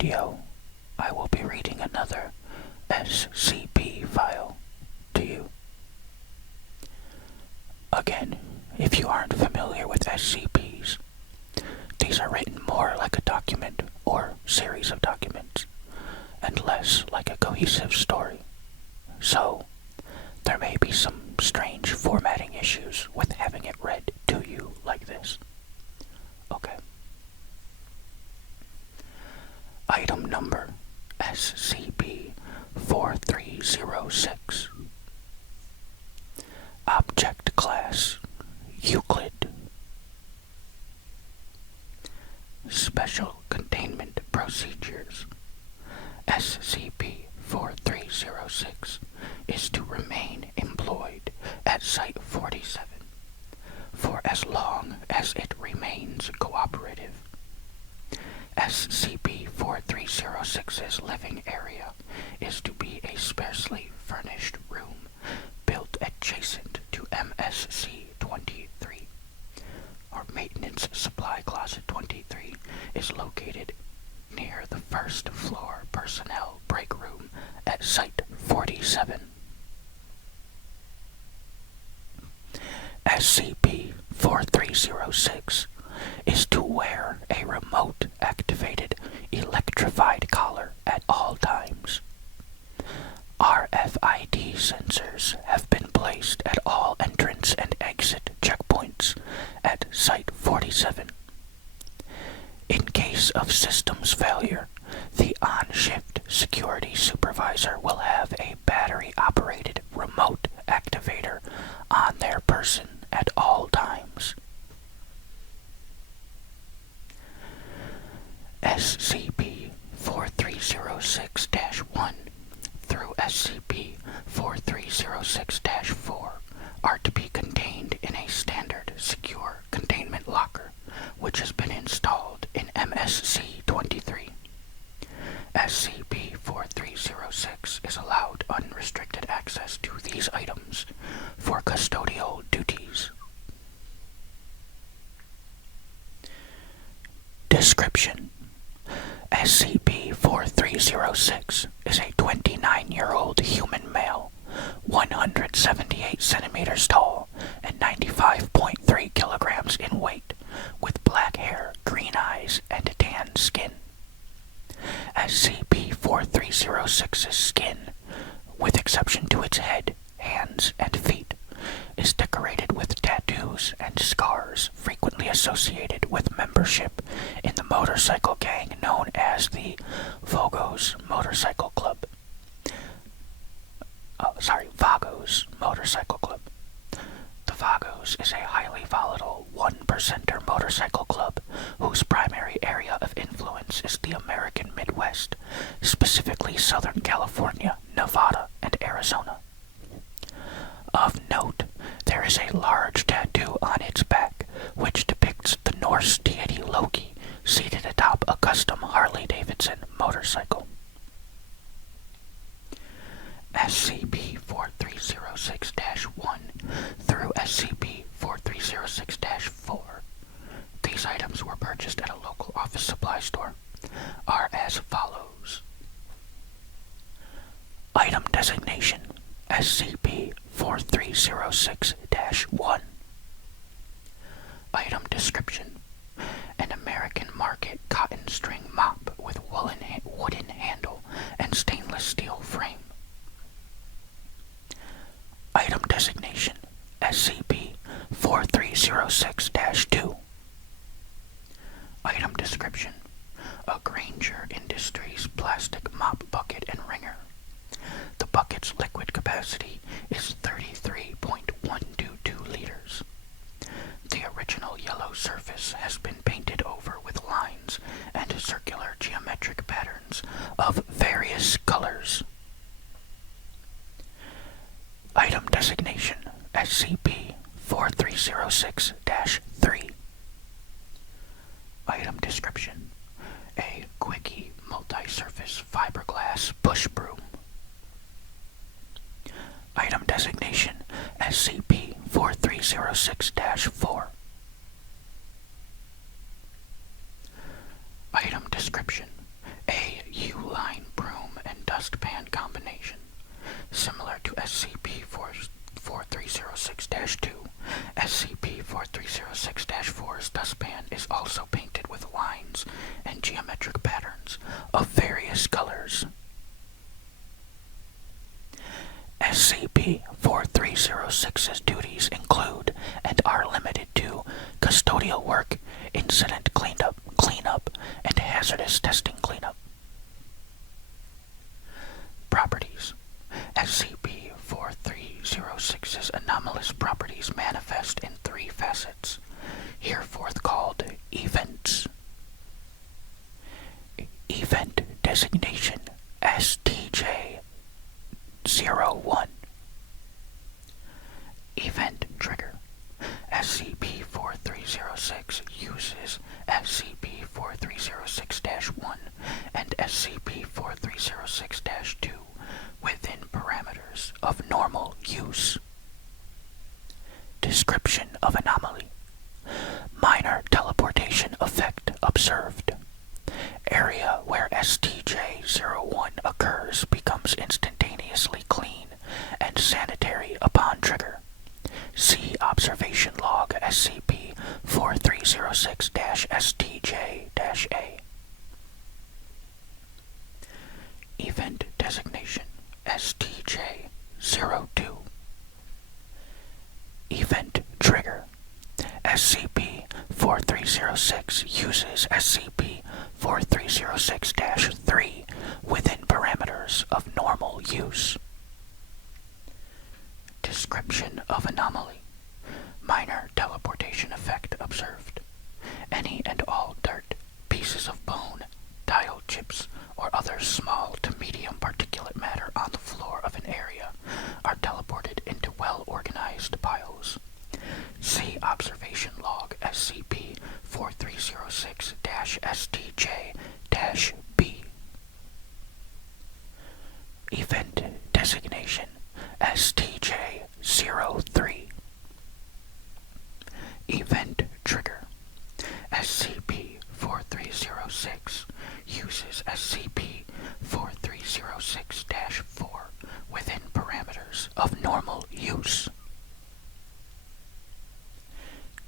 video, I will be reading another SCP file to you. Again, if you aren't familiar with SCPs, these are written more like a document or series of documents, and less like a cohesive story. So, there may be some strange formatting issues with having it read to you like this. Okay. Item number SCP-4306. Object Class Euclid. Special Containment Procedures. SCP-4306 is to remain employed at Site-47 for as long as it remains cooperative. SCP-4306's living area is to be a sparsely furnished room built adjacent to MSC-23. Our Maintenance Supply Closet 23 is located near the first floor personnel break room at Site-47. SCP-4306 is to wear a remote-activated electrified collar at all times. RFID sensors have been placed at all entrance and exit checkpoints at Site-47. In case of systems failure, the on-shift security supervisor will have a battery-operated remote activator on their person at all times. SCP-4306-1 through SCP-4306-4 are to be contained in a standard secure containment locker, which has been installed in MSC-23. SCP-4306 is allowed unrestricted access to these items for custodial duties. Description: SCP-4306 is a 29-year-old human male, 178 centimeters tall, and 95.3 kilograms in weight, with black hair, green eyes, and tan skin. SCP-4306's skin, with exception to its head, hands, and feet, is decorated with tattoos and scars frequently associated with membership in the motorcycle gang known as the Vagos Motorcycle Club. Vagos Motorcycle Club. The Vagos is a highly volatile one-percenter motorcycle club whose primary area of influence is the American Midwest, specifically Southern California, Nevada, and Arizona. Of note, there is a large tattoo on its back which depicts the Norse deity Loki seated atop a custom Harley-Davidson motorcycle. SCP-4306-1 through SCP-4306-4. These items were purchased at a local office supply store. Are as follows. Item designation: SCP-4306-1. Item description: an American market cotton string mop with wooden handle and stainless steel frame. Item designation: SCP-4306-2. Item description: a Granger Industries plastic mop bucket and wringer. The bucket's liquid capacity is 33.122 liters. The original yellow surface has been painted over with lines and circular geometric patterns of various colors. Item designation: SCP-4306-3. Item description: a Quickie multi-surface fiberglass push broom. Item designation: SCP-4306-4. Item description: a SCP-4306-2. SCP-4306-4's dustpan is also painted with lines and geometric patterns of various colors. SCP-4306's duties include and are limited to custodial work, incident cleanup, and hazardous testing cleanup. Properties. SCP-4306's anomalous properties manifest in three facets, hereforth called events. Event designation STJ-01. Event trigger. SCP-4306 uses SCP-4306-1 and SCP-4306-2 within parameters of normal use. Description of anomaly. Minor teleportation effect observed. Area where STJ-01 occurs becomes instantaneously clean and sanitary upon trigger. See Observation Log SCP-4306-STJ-A. Event Designation STJ-02. Event Trigger. SCP-4306 uses SCP-4306-3 within parameters of normal use. Description of anomaly. Minor teleportation effect observed. Any and all dirt, pieces of bone, tile chips, or other small to medium particulate matter on the floor of an area are teleported into well-organized piles. See Observation Log SCP-4306-STJ-B. Event Designation STJ-03. Event Trigger. SCP-4306 uses SCP-4306-4 within parameters of normal use.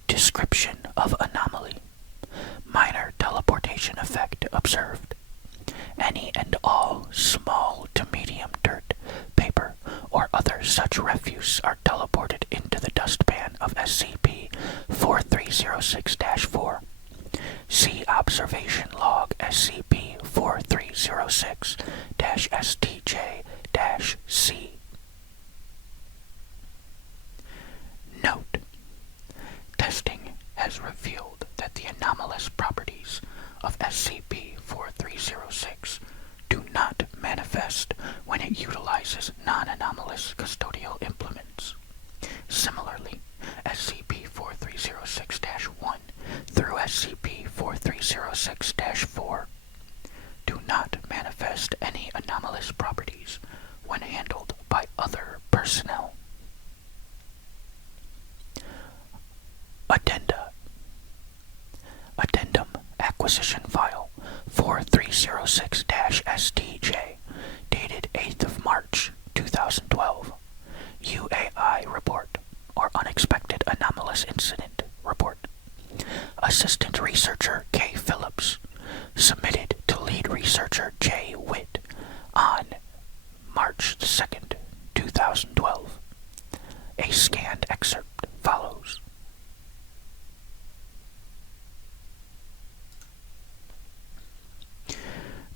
Description of anomaly. Minor teleportation effect observed. Any and all small to medium dirt, paper, or other such refuse are teleported into the dustpan of SCP-4306-4. See Observation Log SCP-4306-STJ-C. Note: testing has revealed that the anomalous properties of SCP-4306 do not manifest when it utilizes non-anomalous custodial implements. Similarly, SCP-4306-1 through SCP-4306-4 do not manifest any anomalous properties when handled by other personnel. Addenda. Addendum Acquisition File 4306-STJ, dated 8th of March, 2012. UAI Report, or Unexpected Anomalous Incident Report. Assistant Researcher K. Phillips, submitted to Lead Researcher J. Witt on March 2nd, 2012. A scanned excerpt follows.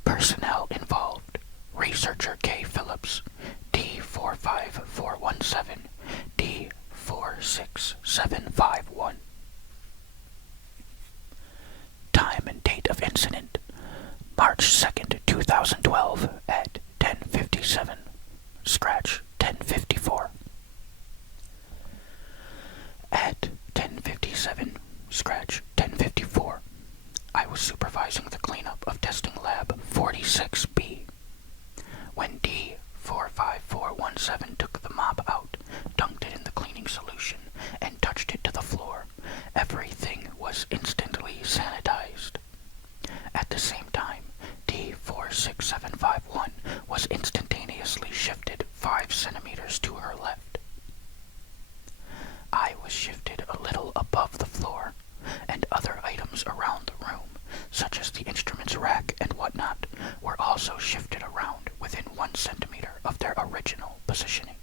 Personnel involved: Researcher K. Phillips, D45417, D46751. Time and date of incident: March 2nd, 2012 at 10:57, scratch 10:54. At 10:57, scratch 10:54, I was supervising the cleanup of testing lab 46B. When D45417 took the mop out, dunked it in the cleaning solution, and touched it to the floor, everything was instantly sanitized. At the same time, D46751 was instantaneously shifted 5 centimeters to above the floor, and other items around the room, such as the instruments rack and whatnot, were also shifted around within 1 centimeter of their original positioning.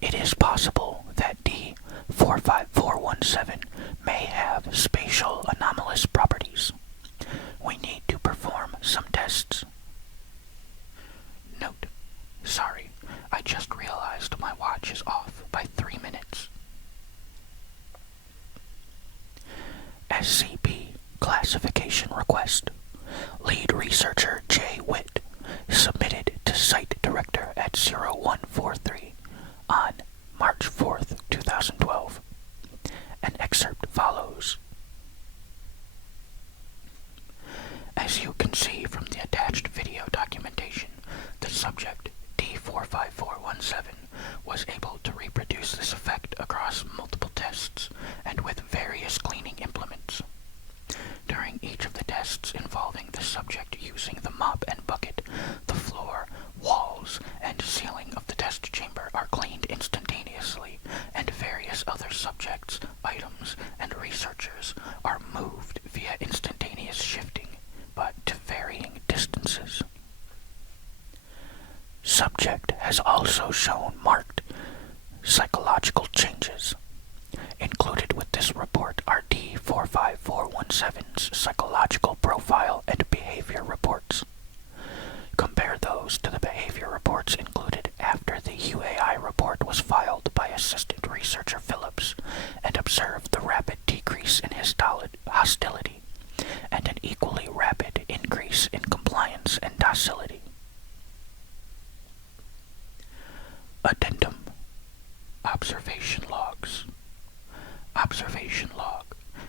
It is possible that D45417 may have spatial anomalous properties. We need to perform some tests. Note: sorry, I just realized my watch is off by 3 minutes. SCP Classification Request. Lead Researcher J. Witt submitted to Site Director at 0143 on March 4th, 2012. An excerpt follows. As you can see from the attached video documentation, the subject, D45417, was able to reproduce this effect across multiple tests and with various cleaning implements. During each of the tests involving the subject using the mop and bucket, the floor, walls, and ceiling of the test chamber are cleaned instantaneously, and various other subjects, items, and researchers are moved via instantaneous shifting, but to varying distances. Subject has also shown marked psychological changes. Included with this report are D45417's psychological profile and behavior reports. Compare those to the behavior reports included after the UAI report was filed by Assistant Researcher Phillips, and observe the rapid decrease in hostility and an equally rapid increase in compliance and docility. Addendum. Observation logs. Observation log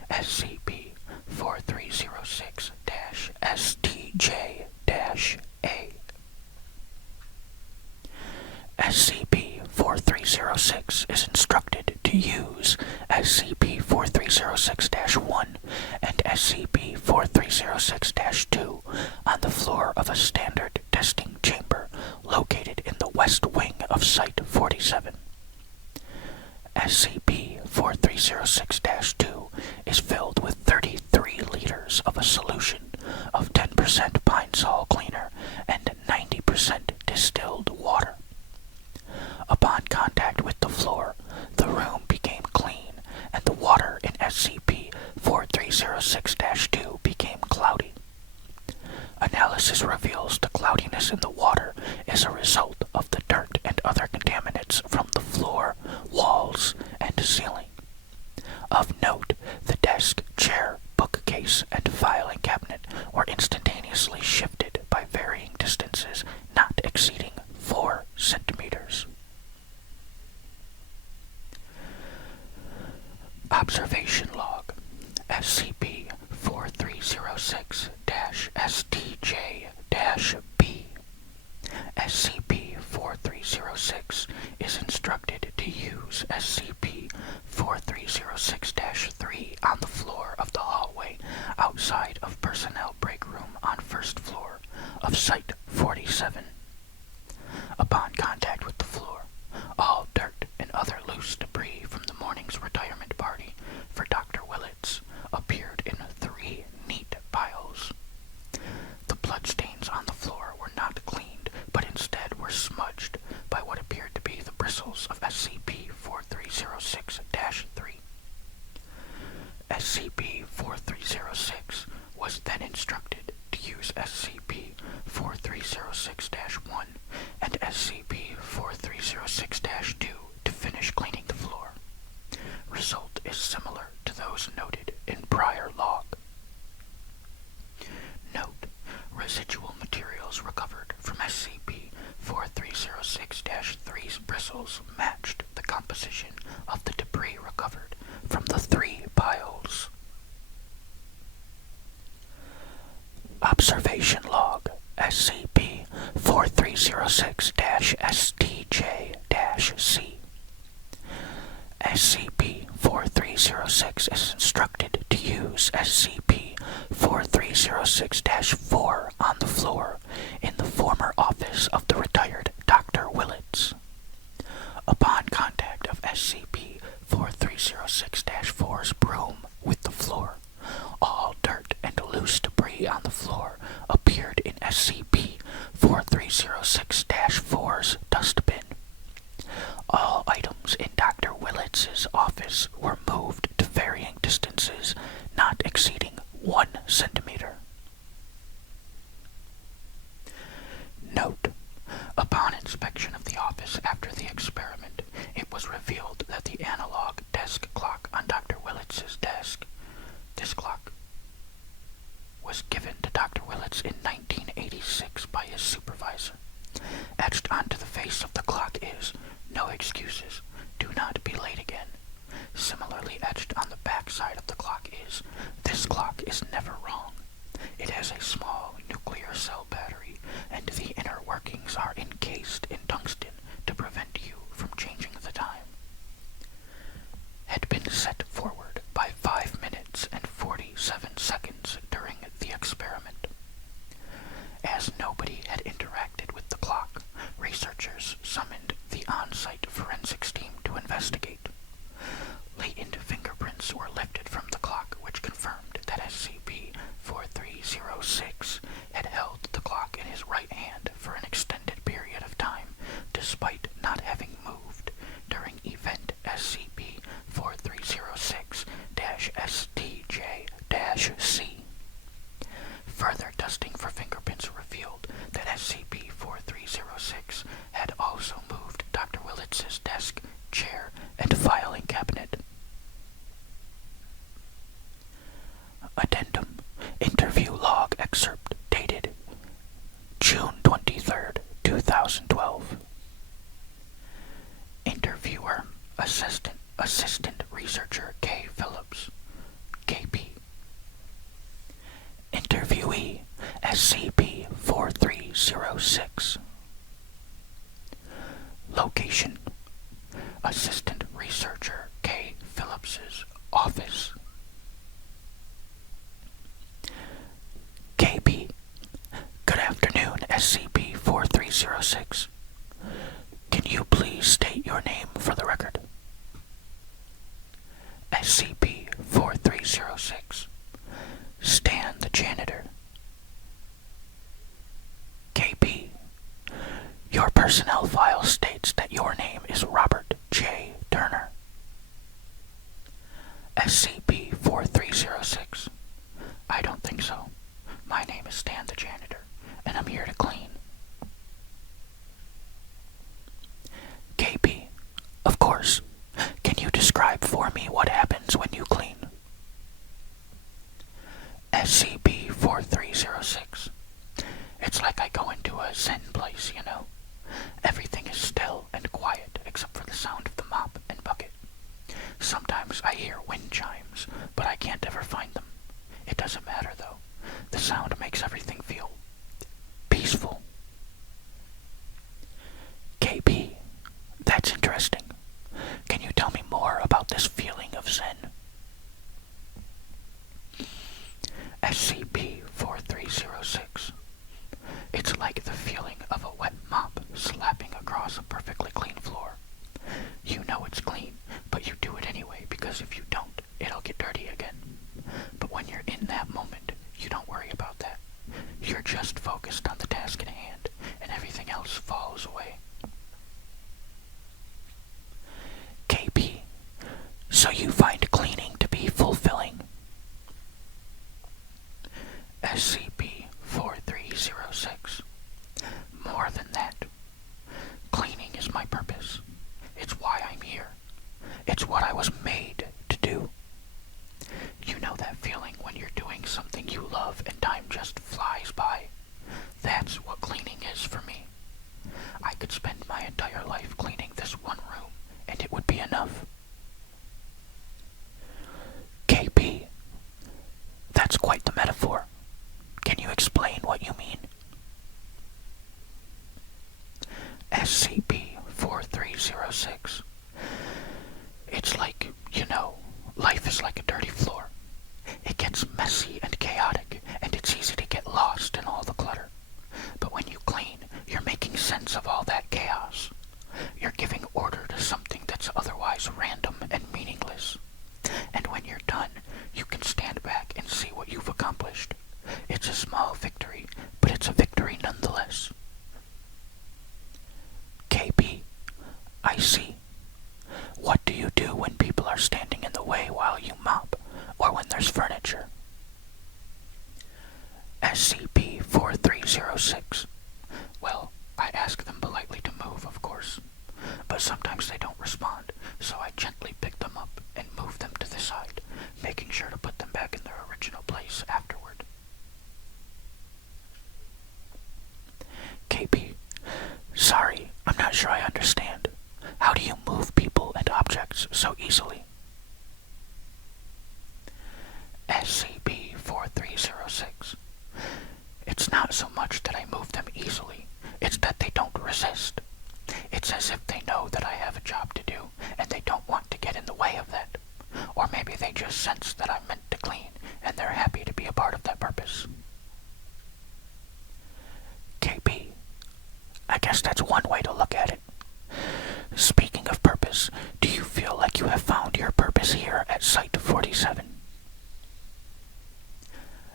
SCP-4306-STJ-A. SCP-4306 is instructed to use SCP-4306-1 and SCP-4306-2 on the floor of a standard testing chamber located in the west wing of Site-47. SCP-4306-2 is filled with 33 liters of a solution of 10% pine sol cleaner and 90% distilled water. Upon contact with the floor, the room became clean, and the water in SCP-4306-2 became cloudy. Analysis reveals the cloudiness in the water is a result of the dirt and other contaminants from the floor, walls, and ceiling. Of note, the desk, chair, bookcase, and filing cabinet were instantaneously shifted by varying distances not exceeding 4 centimeters. Observation log SCP-4306-STJ-B. SCP-4306 is instructed to use SCP-4306-3 on the floor of the hallway outside of personnel break room on first floor of Site-47. Upon contact with the floor, all dirt and other loose debris from the morning's retirement party for Dr. Willits appeared in 3 neat piles. The bloodstains on the floor were not cleaned, but instead were smudged by what appeared to be the bristles of SCP-4306-3. SCP-4306 was then instructed to use SCP-4306-1 and SCP-4306-2 to finish cleaning the floor. Result is similar to those noted in prior log. Note: residual materials recovered from SCP-4306-3's bristles matched the composition of the debris recovered from the 3 piles. Observation log SCP-4306-STJ-C. SCP-4306 is instructed to use SCP-4306-4 on the floor in the former office of the retired Dr. Willits. Upon contact of edges were moved to varying distances not exceeding 1 centimeter. Note: upon inspection of the office after the experiment, it was revealed that the analog desk clock on Dr. Willits's desk, this clock, was given to Dr. Willits in 1986 by his supervisor. Etched onto the face of the clock is, "No excuses, do not be late again." Similarly etched on the back side of the clock is, "This clock is never wrong." It has a small nuclear cell battery, and the inner workings are encased in tungsten to prevent you from changing the time. Had been set forward by 5 minutes and 47 seconds during the experiment. As nobody had interacted with the clock, researchers summoned the on-site forensics team to investigate. Latent fingerprints were lifted from the clock, which confirmed that SCP-4306 had held the clock in his right hand for an extended period of time, despite not having moved during event SCP-4306-STJ-C. Further testing for fingerprints revealed that SCP-4306 had also moved Dr. Willits's desk, chair, and filing cabinet. Addendum: interview log excerpt dated June 23rd, 2012. Interviewer: Assistant Researcher K. Phillips, KP. Interviewee: SCP-4306. Location: Assistant Researcher K. Phillips's office. KP: good afternoon, SCP-4306. Can you please state your name for the record? SCP-4306. Stan the janitor. KP: your personnel file states that your name is Robert J. Turner. SCP-4306. I don't think so. My name is Stan the janitor, and I'm here to clean. KP: of course. Can you describe for me what happens when you clean? SCP-4306. It's like I go into a Zen place, you know. Everything is still and quiet except for the sound of the mop and bucket. Sometimes I hear wind chimes, but I can't ever find them. It doesn't matter, though. The sound makes everything feel peaceful. KP: that's interesting. Can you tell me more about this feeling of Zen? SCP-4306. It's like the feeling of a wet mop slapping across a perfectly clean floor. You know it's clean, but you do it anyway because if you don't, it'll get dirty again. But when you're in that moment, you don't worry about that. You're just focused on the task at hand, and everything else falls away. KP: so you find cleaning to be fulfilling? SCP-4306. More than that. Cleaning is my purpose. It's why I'm here. It's what I was made to do. You know that feeling when you're doing something you love and time just flies by? That's what cleaning is for me. I could spend my entire life cleaning this one room, and it would be enough. KP: that's quite the metaphor. Can you explain what you mean? SCP-4306. It's like, you know, life is like a dirty floor. It gets messy and chaotic, and it's easy to get lost in all the clutter. But when you clean, you're making sense of all that chaos. You're giving order to something that's otherwise random and meaningless. And when you're done, you can stand back and see what you've accomplished. It's a small victory, but it's a victory nonetheless. KP: I see. What do you do when people are standing there's furniture. SCP-4306. Well, I ask them politely to move, of course, but sometimes they don't respond, so I gently pick them up and move them to the side, making sure to put them back in their original place afterward. KP. Sorry, I'm not sure I understand. How do you move people and objects so easily? SCP-4306. It's not so much that I move them easily, it's that they don't resist. It's as if they know that I have a job to do, and they don't want to get in the way of that. Or maybe they just sense that I'm meant to clean, and they're happy to be a part of that purpose. KP. I guess that's one way to look at it. Speaking of purpose, do you feel like you have found your purpose here at Site-47?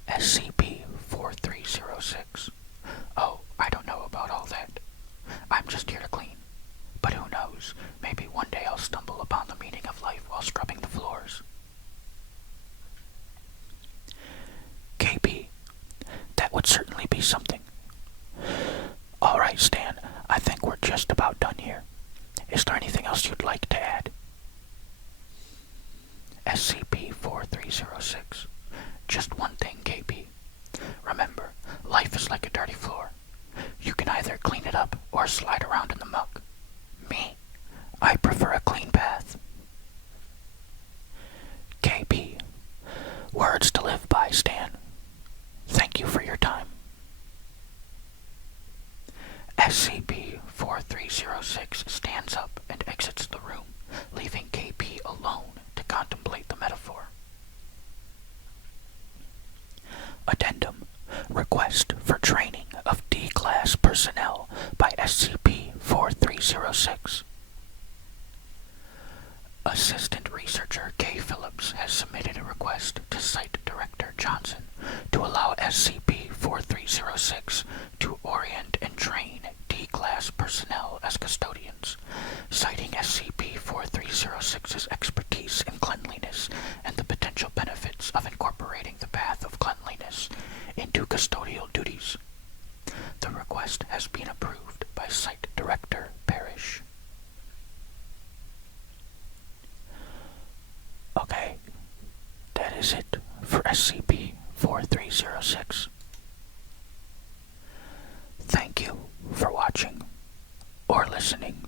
SCP-4306. Oh, I don't know about all that. I'm just here to clean. But who knows, maybe one day I'll stumble upon the meaning of life while scrubbing the floors. KP. That would certainly be something. Alright, Stan, I think we're just about done here. Is there anything else you'd like to add? SCP-4306. Just one thing, KP. Remember, life is like a dirty floor. You can either clean it up or slide around in the muck. Me, I prefer a clean path. KP. Words to live by, Stan. Thank you for your time. SCP-4306 stands up and exits the room, leaving KP alone to contemplate the metaphor. Addendum. Request for training of D-Class personnel by SCP-4306. Assistant Researcher K. Phillips has submitted a request to Site Director Johnson to allow SCP-4306 to orient and train D-Class personnel as custodians, citing SCP-4306's expertise in cleanliness and the potential benefits of incorporating the path of cleanliness into custodial duties. The request has been approved by Site Director Parrish. Okay, that is it for SCP-4306. Thank you for watching or listening.